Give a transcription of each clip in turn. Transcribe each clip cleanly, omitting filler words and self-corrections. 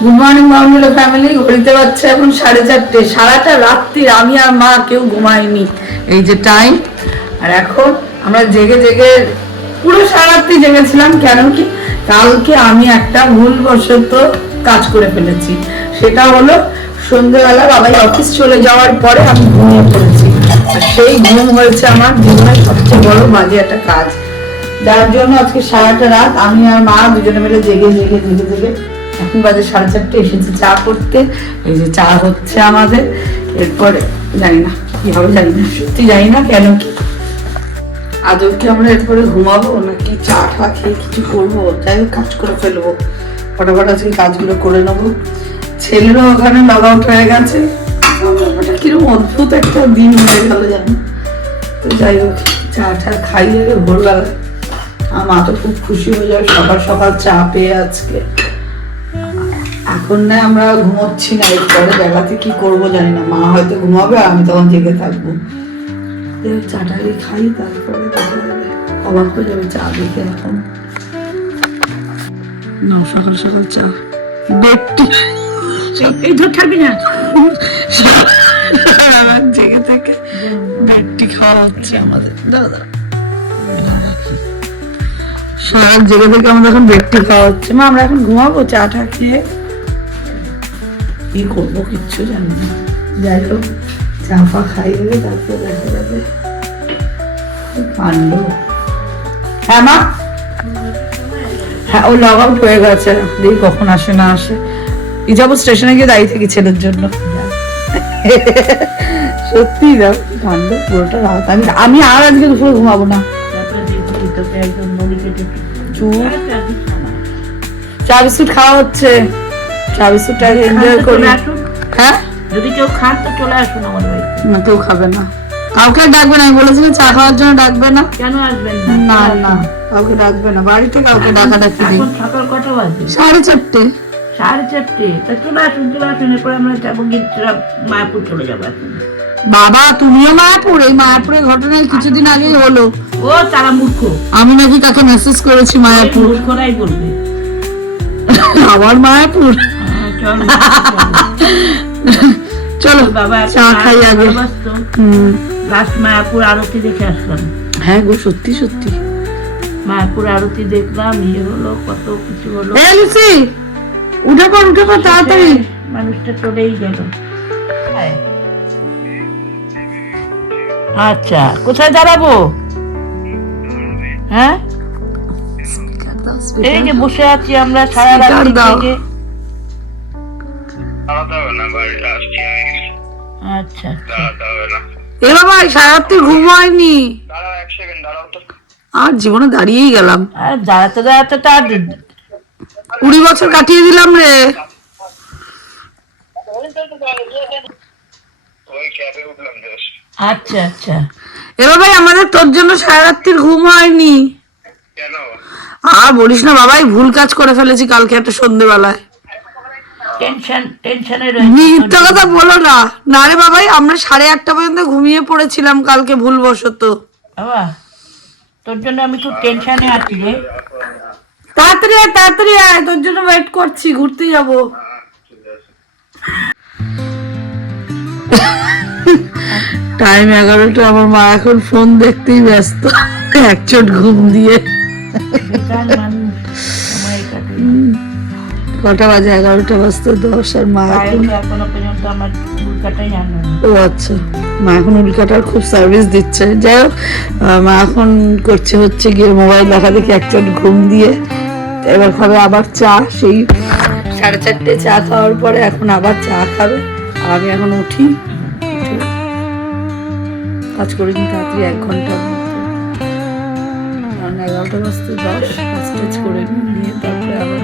Good morning Bangla family. ঘড়িতে বাজছে এখন 4:30। সারাটা রাত্রি আমি আর মা কেউ ঘুমাইনি, এই যে টাইম। আর এখন আমরা জেগে জেগে পুরো সারা রাত্রি জেগেছিলাম। কেন কি কালকে আমি একটা ভুলবশত কাজ করে ফেলেছি। সেটা হলো সন্ধ্যেবেলা বাবাই অফিস চলে যাওয়ার পরে আমি ঘুমিয়ে পড়েছি। আর সেই ঘুম হয়েছে আমার জীবনের সবচেয়ে বড় বাজে একটা কাজ, যার জন্য আজকে সারাটা রাত আমি আর মা দুজনে মিলে জেগে জেগে জেগে জেগে এখন বাজে 4:30 এসেছি চা করতে। এই যে চা হচ্ছে আমাদের, এরপরে জানি না কি হবে, জানি না, সত্যি জানি না। কেন কি আদৌ কি আমরা এরপরে ঘুমাবো নাকি চা টা খেয়ে কিছু করবো? যাই হোক কাজ করে ফেলবো, ফটাফট আজকে কাজগুলো করে নেবো। ছেলেরও ওখানে লগ আউট হয়ে গেছে। কিরকম অদ্ভুত একটা দিন হয়ে গেল জানো তো। যাই হোক চা টা খাই আগে ভোরবেলায়। আমার মা তো খুব খুশি হয়ে যাবে সকাল সকাল চা পেয়ে আজকে। এখন না আমরা ঘুমোচ্ছি না, এরপরে বেলাতে কি করবো জানি না। মা হয়তো ঘুমাবে আর আমি তখন জেগে থাকবো। চাটা খাই, তারপরে দেখা যাবে। অবাক হয়ে যাবে চা দেখে। এখন না সকাল সকাল চা এই ধর থাকবি না, জেগে থেকে বেডটি খাওয়া হচ্ছে আমাদের। সারা জেগে থেকে আমাদের এখন বেডটি খাওয়া হচ্ছে। মা আমরা এখন ঘুমাবো চা টা খেয়ে। কি করবো কিচ্ছু জানি না। যাই হোক চা ফা খাই দেবে, তারপর দেখা যাবে কাণ্ড। হ্যাঁ মা, হ্যাঁ ও লগ আউট হয়ে গেছে, দেখি কখন আসে না আসে। এই যাবো স্টেশনে গিয়ে দাঁড়িয়ে থাকি ছেলের জন্য। সত্যি দাও কাণ্ড পুরোটা রাত। আমি আর আজকে দুপুরে ঘুমাবো না। চা বিস্কুট খাওয়া হচ্ছে, চা বিস্কুটটা এনজয় করি। হ্যাঁ যদি কেউ খান তো চলে আসুন আমার বাড়িতে। না কেউ খাবে না, কাউকে ডাকবে না। আমি বলেছিলাম চা খাওয়ার জন্য ডাকবে না। কেন আসবেন না? না কাউকে ডাকবে না, বাড়িতে কাউকে ডাকাডাকি নেই। এখন সকাল কটা বাজে? 4:30। 4:30? তা চলে আসুন চলে আসুন, এরপর আমরা যাবো গিয়ে মায়াপুর চলে যাবো। এখন বাবা তুমিও মায়াপুর? এই মায়াপুরের ঘটনায় কিছুদিন আগেই হলো। ও তারা মূর্খ, আমি নাকি তাকে মেসেজ করেছি মায়াপুর। মূর্খরাই বলবে আবার মায়াপুর। চলো বাবা চা খাই আগে। লাস্ট মায়াপুর আরতি দেখে আসলাম। হ্যাঁ গো সত্যি সত্যি মায়াপুর আরতি দেখলাম, ইয়ে হলো কত কিছু হলো। লুসি উঠে পড় তাড়াতাড়ি। মানুষটা চলেই গেল। আচ্ছা কোথায় দাঁড়াবো? হ্যাঁ এই যে বসে আছি আমরা সারা রাত জেগে। আচ্ছা এ বাবা সারা রাত্রি ঘুম হয়নি। আর জীবনে দাঁড়িয়েই গেলাম। আর দাঁড়াতে দাঁড়াতে তো আর 20 বছর কাটিয়ে দিলাম রে। আচ্ছা আচ্ছা এবার ভাই আমাদের তোর জন্য সারা রাত্রির ঘুম হয়নি। আর বলিস না বাবাই, ভুল কাজ করে ফেলেছি কালকে একটা সন্ধ্যেবেলায়। মিথ্যা কথা বলো না। না রে বাবাই, আমরা 8:30 পর্যন্ত ঘুমিয়ে পড়েছিলাম কালকে ভুলবশত। বাবা তোর জন্য আমি খুব টেনশনে আছি রে। তাড়াতাড়ি আয় তাড়াতাড়ি আয়, তোর জন্য ওয়েট করছি, ঘুরতে যাবো। টাইম 11টা, আমার মা এখন ফোন দেখতেই ব্যস্ত একচোট ঘুম দিয়ে। কটা বাজে? 11টা বাজতে 10। আর মা এখনো পর্যন্ত আমার উল্কাটাই আনো। ও আচ্ছা, মা এখন উল্কাটার খুব সার্ভিস দিচ্ছে। যাই হোক মা এখন হচ্ছে গিয়ে মোবাইল দেখা দেখি একচোট ঘুম দিয়ে। এবার খাবে আবার চা, সেই 4:30 চা খাওয়ার পরে এখন আবার চা খাবে। আর আমি এখন উঠি, কাজ করে নি তাড়াতাড়ি 1 ঘন্টার মধ্যে। 11টা বাজতে 10, কাজ করে নিয়ে তারপরে আবার।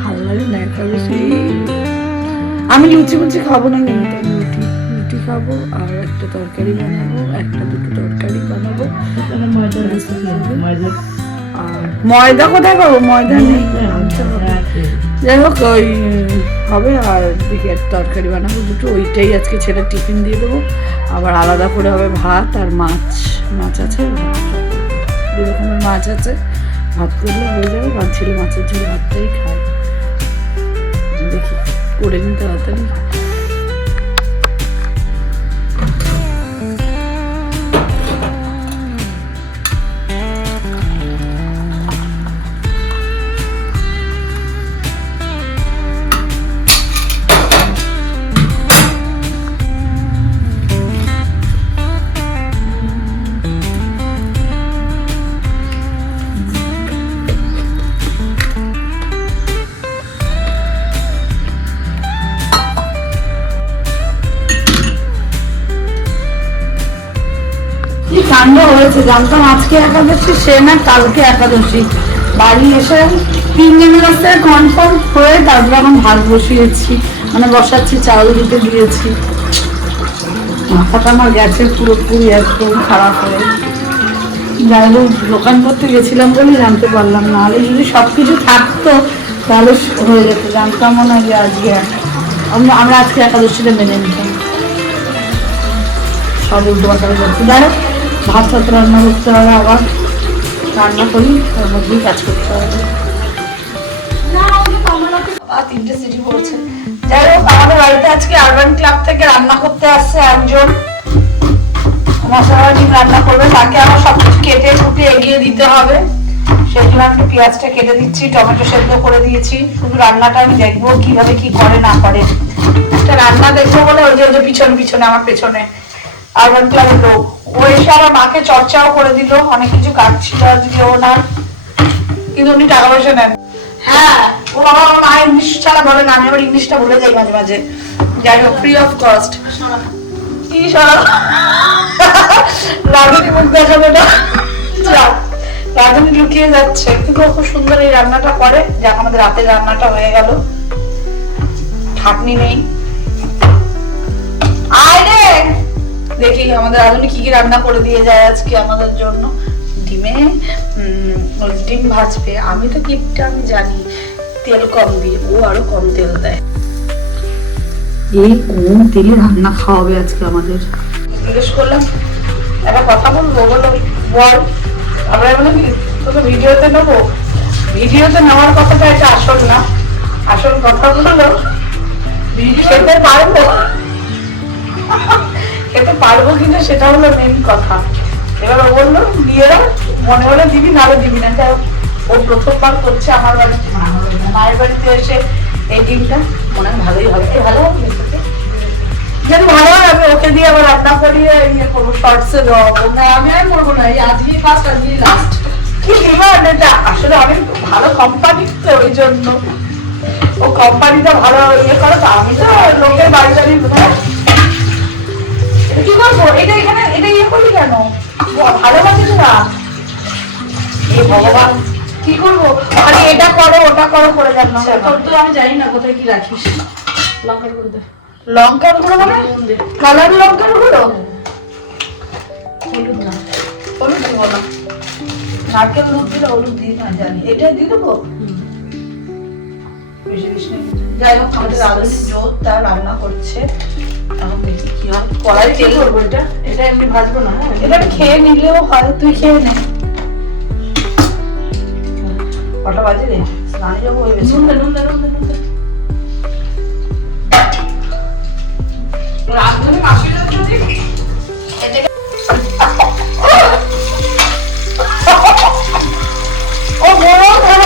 ভালো লাগে না একাদশী। আমি লুচি মুচি খাবো না, কিন্তু আমি রুটি খাবো আর একটা তরকারি বানাবো, একটা দুটো তরকারি বানাবো। আর ময়দা কোথায় পাবো? ময়দা নেই। যাই হোক ওই হবে। আর দেখি একটা তরকারি বানাবো দুটো, ওইটাই আজকে ছেলে টিফিন দিয়ে দেবো। আবার আলাদা করে হবে ভাত আর মাছ আছে, 2 রকমের মাছ আছে। ভাত করলে হয়ে যাবে, ভাত ছিল মাছের ঝোল, ভাতটাই খায়। দেখি করে নিই তাড়াতাড়ি। কি কাণ্ড হয়েছে, জানতাম আজকে একাদশী, সে না কালকে একাদশী। বাড়ি এসে 3 দিনের কনফার্ম হয়ে তারপর এখন ভাত বসিয়েছি, মানে বসাচ্ছি, চাউল দিতে দিয়েছি। মাথাটা আমার গেছে পুরোপুরি একদম খারাপ হয়ে। যাই হোক, দোকান করতে গেছিলাম বলে জানতে পারলাম, নাহলে যদি সবকিছু থাকতো তাহলে হয়ে যেত। জানতাম না যে আজকে আমরা আজকে একাদশীটা মেনে নিতাম। সব উল্টো পাল্টা করছি। যাই হোক, ভাত ভাত রান্না করতে হবে, আবার রান্না করি, তার মধ্যেই কাজ করতে হবে। 3টে সিটি পড়ছে। যাই হোক, আমাদের বাড়িতে আজকে আরবান ক্লাব থেকে রান্না করতে আসছে একজন, মশলা ডিম রান্না করবে। তাকে আমার সবকিছু কেটে কুটে এগিয়ে দিতে হবে, সেই জন্য আমি পেঁয়াজটা কেটে দিচ্ছি, টমেটো সেদ্ধ করে দিয়েছি। শুধু রান্নাটা আমি দেখবো কিভাবে কি করে না করে। একটা রান্না দেখবো বলে ওই যে পিছনে পিছনে আমার পেছনে আরবান ক্লাবের লোক, ও এসে আমার মাকে চর্চাও করে দিল, অনেক কিছু কাজ ছিল আজকে ওনার, কিন্তু উনি টাকা পয়সা নেন। হ্যাঁ, ও বাবা, আমার মা ইংলিশ ছাড়া বলে না, আমি আবার ইংলিশটা বলে যাই মাঝে মাঝে। যাই হোক, ফ্রি অফ কস্ট। কি সরা রাধুনি মুখ দেখাবে না, রাধুনি লুকিয়ে যাচ্ছে, কিন্তু খুব সুন্দর এই রান্নাটা করে। যাক, আমাদের রাতের রান্নাটা হয়ে গেল, ঠাকনি নেই। আরে দেখি আমাদের রাধুনি কি কি রান্না করে দিয়ে যায় আজকে আমাদের জন্য। ডিম ভাজবে, আমি তো কিপটা, আমি জানি তেল কম দিয়ে, ও আরো কম তেল দেয়। এই কম তেলে রান্না খাওয়াবে আজকে আমাদের। জিজ্ঞেস করলাম একটা কথা বলবো, বলো বল। আমরা বলে তোকে ভিডিওতে নেবো, ভিডিওতে নেওয়ার কথাটা এটা আসল না, আসল কথা হলো খেতে পারবো, খেতে পারবো কিনা সেটা হলো মেন কথা। এবার ও বললো দিয়ে মনে হলে দিবি, নাহলে দিবি না। ও প্রথমবার করছে আমার বাড়িতে, মায়ের বাড়িতে এসে এই ডিমটা, মনে হয় ভালোই হবে। ভালো হবে যদি ভালো হয় আমি ওকে দিয়ে আবার রান্না করিয়ে ইয়ে করবো, শর্টসে দেওয়া। না, আমি আর করবো না, এই আজকেই ফার্স্ট, আজকেই লাস্ট। কি ডিমান্ড এটা, আসলে অনেক ভালো কোম্পানি তো, ওই জন্য ও কোম্পানিটা ভালো ইয়ে করে। তো আমি তো লোকের বাড়ি বাড়ি কি করবো, এটা এখানে এটা ইয়ে করবি কেন, ভালো বাকি না। এ ভগবান, কি করবো, মানে এটা করো ওটা করো করে যাচ্ছে। তোর তো আমি জানি না কোথায় কি রাখিস। লঙ্কার গুঁড়ো দে। লঙ্কার গুঁড়ো মানে কালার লঙ্কার গুঁড়ো, হলুদ না, হলুদ দেবো না, নারকেল দুধ দিলে হলুদ দিই না জানি। এটা দিয়ে দেবো, বেশি বেশি। যাই হোক, আমাদের রাধুনি জোর তা রান্না করছে, এখন দেখি কি হয়। কড়াই তেল করবো, এটা এটা এমনি ভাজবো না। হ্যাঁ, এটা খেয়ে নিলেও হয়, তুই খেয়ে নে। কটা বাজে রে, স্নানে যাবো হয়ে গেছে। নুন দে, নুন দে, নুন দে, নুন দে। রাধুনি মাসির জন্য এটাকে ও বড় বড়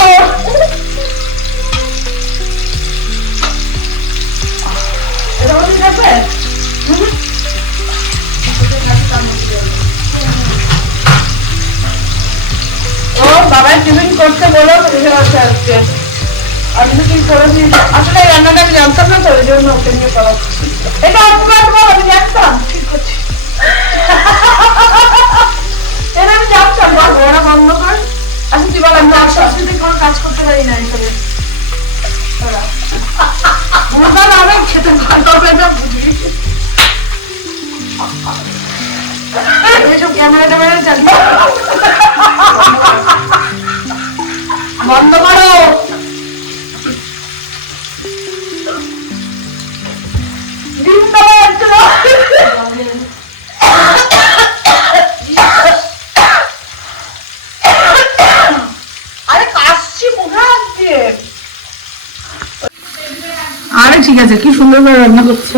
এটা হলো ঠিক আছে। ও বাবার টিফিন করতে বলো, এসে আসছে আজকে। আমি তো কি করে দিই, আসলে এই রান্নাটা আমি জানতাম না তো, ওই জন্য ওকে নিয়ে করাচ্ছি। এটা আমি জানতাম ঠিক করছি, এটা আমি জানতাম। ওরা বন্ধ কর। আচ্ছা তুই বল, আমি সংস্কৃতি কোনো কাজ করতে পারি না এসবে। আমি খেতে ভালো হবে না, বুঝবি। এসব ক্যামেরা ট্যামেরা চালিয়ে বন্ধ করো। ডিম দেওয়া হচ্ছে না। আরে ঠিক আছে, কি সুন্দর করে রান্না করছে।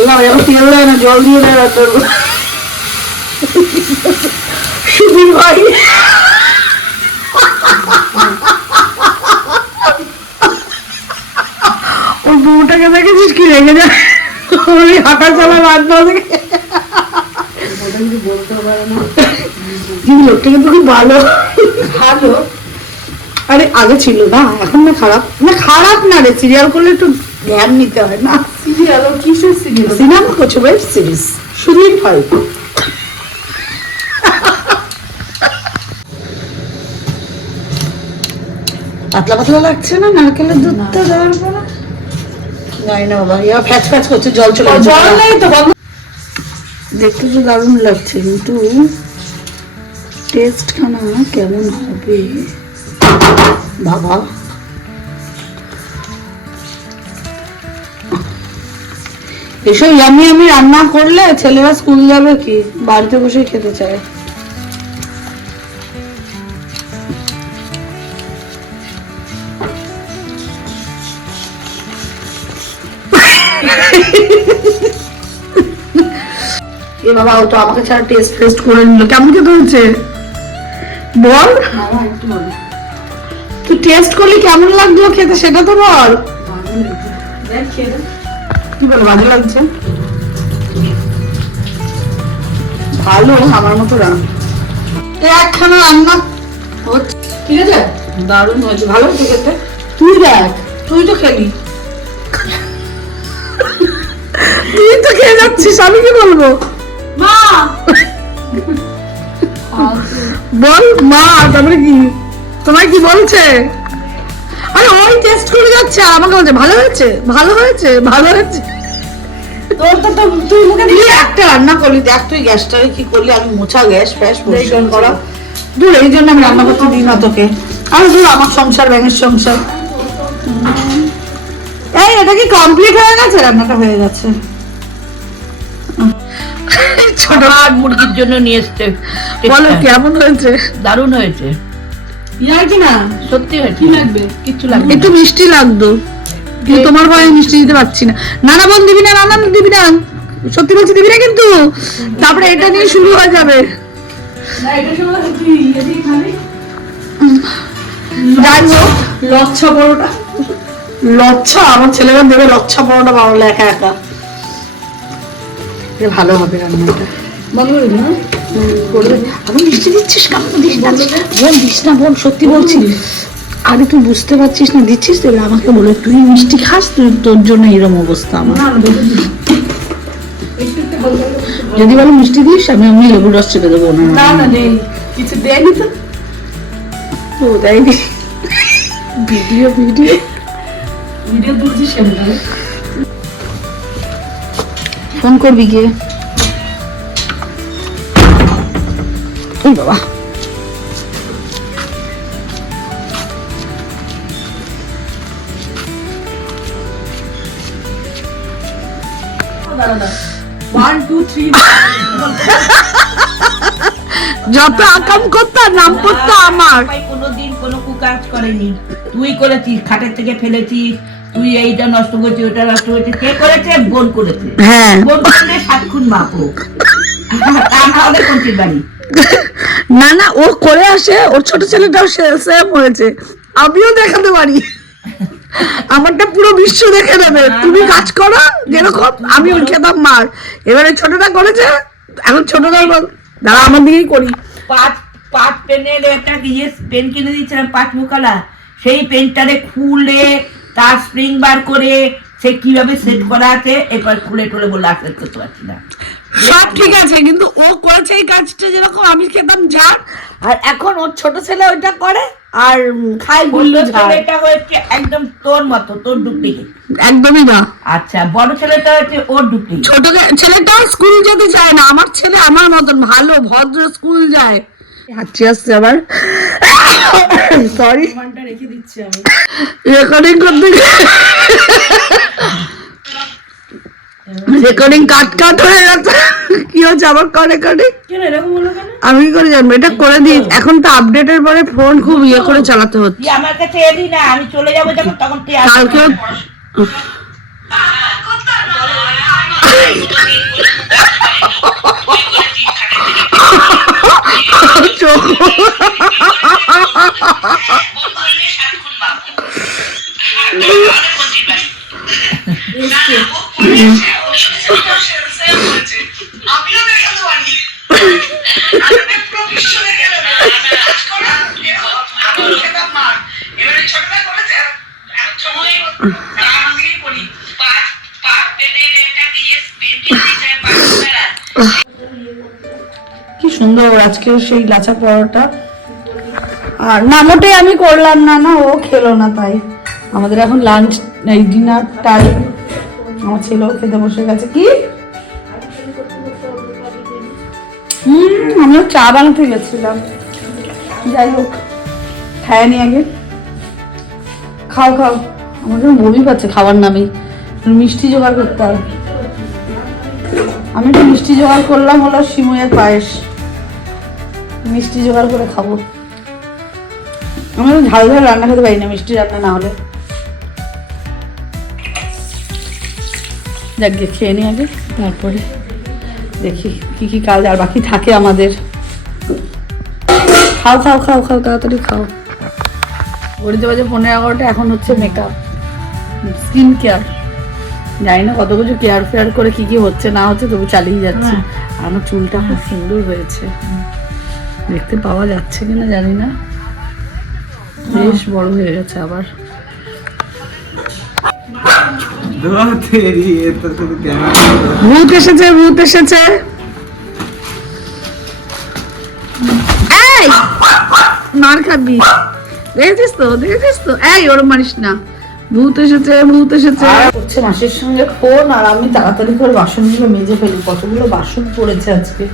এবার তেল দেয় না, জল দিয়ে দেয় রান্নার উপর। সুধীর ভাই ওর বউটাকে দেখেছিস কি রেগে যায়, ওই হাঁটা চলা রান্না দেখে। কিন্তু লোকটা কিন্তু খুব ভালো ভালো। আরে আগে ছিল না, এখন না খারাপ না, খারাপ না রে, সিরিয়াল করলে একটু ধ্যান নিতে হয় না। সিরিয়াল কিসের সিরিয়াল? সিনেমা করছে, ওয়েব সিরিজ। সুধীর ভাই পাতলা পাতলা লাগছে না নারকেলের দুধটা দেওয়ার পরে? জানি না বাবা, ইয়া ফ্যাচ ফ্যাচ করছে, জল চলে গেছে। জল নেই তো, দেখতে তো দারুণ লাগছে, কিন্তু টেস্ট খানা কেমন হবে বাবা। এসব ইয়ামি আমি রান্না করলে ছেলেরা স্কুল যাবে কি, বাড়িতে বসে খেতে চায়। এ বাবা, ও তো আমাকে ছাড়া টেস্ট ফেস্ট করে নিল। কেমন খেতে হয়েছে বল? তুই টেস্ট করলি কেমন লাগলো খেতে সেটা তো বল। কি বল, ভালো লাগছে? ভালো, আমার মতো রান্না একখানা রান্না হচ্ছে, ঠিক আছে, দারুণ হয়েছে, ভালো হয়েছে খেতে। তুই দেখ, তুই তো খেলি, তুই তো খেয়ে যাচ্ছিস, আমি কি বলবো? মা বল মা, তারপরে কি তোমায় কি বলছে? আরে ওই টেস্ট করে যাচ্ছে আর আমাকে বলছে ভালো হয়েছে, ভালো হয়েছে, ভালো হয়েছে। তোর তো তুই মুখে দিয়ে একটা রান্না করলি, দেখ তুই গ্যাসটাকে কি করলি। আমি মোছা গ্যাস ফ্যাস পরিষ্কার করা দূর, এই জন্য আমি রান্না করতে দিই না তোকে। আর দূর, আমার সংসার ব্যাঙের সংসার। এই এটা কি কমপ্লিট হয়ে গেছে? রান্নাটা হয়ে গেছে। ছোট মুরগির জন্য নিয়ে এসছে। বলো কেমন হয়েছে? দারুণ হয়েছে। কি না সত্যি হয়েছে। কি লাগবে? কিচ্ছু লাগবে, একটু মিষ্টি লাগতো, কিন্তু তোমার ভয়ে মিষ্টি দিতে পারছি না। নানা বোন দিবি না, নানা দিবি না, সত্যি বলছি দিবি না কিন্তু। তারপরে এটা নিয়ে শুরু হয়ে যাবে। যাই হোক, লচ্ছা পরোটা, লচ্ছা আমার ছেলেরা দেবে, লচ্ছা পরোটা বানালে একা একা। ভালো হবে রান্নাটা, আমি মিষ্টি দিচ্ছিস কেমন? দিস না বোন, দিস না বোন, সত্যি বলছি। আরে তুই বুঝতে পারছিস না, দিচ্ছিস তো, আমাকে বলে তুই মিষ্টি খাস, তুই তোর জন্য এরকম অবস্থা আমার। যদি বলো মিষ্টি দিস, আমি আমি লেবুর রস চেপে দেবো। না না নেই, কিছু দেয়নি তো। ও দেয়নি, ভিডিও ভিডিও ভিডিও তুলছিস ফোন করবি গিয়ে। বাবা যত আকাম করতাম নাম করতো আমার। কোনোদিন কোনো কুকাজ করেনি, তুই করেছিস, খাটের থেকে ফেলেছিস, তুই এইটা নষ্ট করছিস, ওটা নষ্ট করছিস। কে করেছে? বোন করেছে। হ্যাঁ, বোন করলে 7 খুন মাপো, তা না হলে কোনটির বাড়ি। না না, ও করে আসে, ওর ছোট ছেলেটাও সেম হয়েছে। আমিও দেখাতে পারি, আমারটা পুরো বিশ্ব দেখে নেবে। তুমি কাজ করো যেরকম, আমি ওর খেতাম মার। এবারে ছোটটা করেছে, এখন ছোটটা দাঁড়া আমার দিকেই করি। 5 পেনের একটা পেন কিনে দিয়েছিলাম 5 মুখালা, সেই পেনটারে খুলে তার স্প্রিং বার করে সে কিভাবে সেট করা আছে, এরপর খুলে টুলে বলে আসতে করতে পারছি না। সব ঠিক আছে, কিন্তু ও করেছে এই কাজটা যেরকম আমি খেতাম ঝাড়, আর এখন ওর ছোট ছেলে ওইটা করে আর খাই গুল্লো ঝাড়। ছেলেটা হচ্ছে একদম তোর মতো, তোর ডুপ্লিকেট। একদমই না। আচ্ছা, বড় ছেলেটা হচ্ছে ওর ডুপ্লিকেট। ছোট ছেলেটা স্কুল যেতে চায় না, আমার ছেলে আমার মতন ভালো ভদ্র, স্কুল যায়। হাঁচি আসছে আবার, সরি, রেখে দিচ্ছি আমি রেকর্ডিং করতে। রেকর্ডিং কাট হয়ে যাচ্ছে। কি হচ্ছে আবার করে কেন এরকম হলো কেন? আমি কি করে জানবো? এটা করে দিই, এখন তো আপডেটের পরে ফোন খুব ইয়ে করে চালাতে হচ্ছে। তুই আমার কাছে এলি না, আমি চলে যাবো যখন তখন তুই কালকেও কি সুন্দর আজকে সেই লাচা পরোটা। আর না মোটেই আমি করলাম না, না ও খেলো না, তাই আমাদের এখন লাঞ্চ এই ডিনার টাইম। আমার ছেলেও খেতে বসে গেছে। কি আমিও চা বানাতে গেছিলাম। যাই হোক খায়নি আগে। খাও খাও, আমার যেন বমি পাচ্ছে খাবার নামে। মিষ্টি জোগাড় করতে হবে। আমি একটু মিষ্টি জোগাড় করলাম, হলো সিমুইয়ের পায়েস। মিষ্টি জোগাড় করে খাবো। আমি ঝাল ঝাল রান্না খেতে পারি না মিষ্টি রান্না না হলে। যাক গিয়ে খেয়ে নিই আগে, তারপরে দেখি কি কি কাজ আর বাকি থাকে আমাদের। খাও খাও খাও খাও, তাড়াতাড়ি খাও। ঘড়িতে বাজে 11:15। এখন হচ্ছে মেকআপ, স্কিন কেয়ার। জানি না কত কিছু কেয়ার ফেয়ার করে কি কি হচ্ছে না হচ্ছে, তবু চালিয়ে যাচ্ছে। আর আমার চুলটা খুব সুন্দর হয়েছে, দেখতে পাওয়া যাচ্ছে কিনা জানি না, বেশ বড় হয়ে গেছে আবার। ভূত এসেছে, ভূত এসেছে। এই মার খাবি, দেখেছিস তো, দেখেছিস তো। এই ওরম মারিস না, ভূত এসেছে, ভূত এসেছে। হচ্ছে মাসির সঙ্গে ফোন, আর আমি তাড়াতাড়ি করে বাসনগুলো মেজে ফেলি। কতগুলো বাসন পড়েছে আজকে।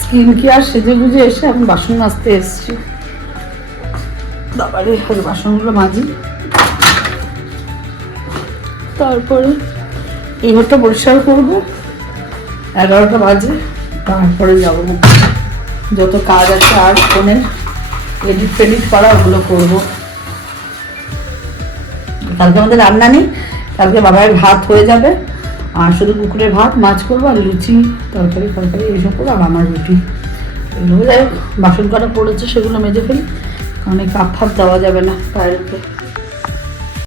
স্কিন কেয়ার সেজে গুজে এসে এখন বাসন মাজতে এসছি। বাবারে, আগে বাসনগুলো মাজি, তারপরে এই ঘরটা পরিষ্কার করবো। 11টা বাজে, তারপরে যাবো। যত কাজ আছে আর ফোনের এডিট ফেডিট করা, ওগুলো করবো। কালকে আমাদের রান্না নেই, কালকে বাবার ভাত হয়ে যাবে। আর শুধু পুকুরের ভাত, মাছ করবো, আর লুচি তরকারি ফরকারি এইসব করবো, আর আমার রুটি। এগুলো যাই হোক, বাসন কটা পড়েছে সেগুলো মেজে ফেলি, কারণ এই কাপ ফাপ দেওয়া যাবে না পায়ের উপরে।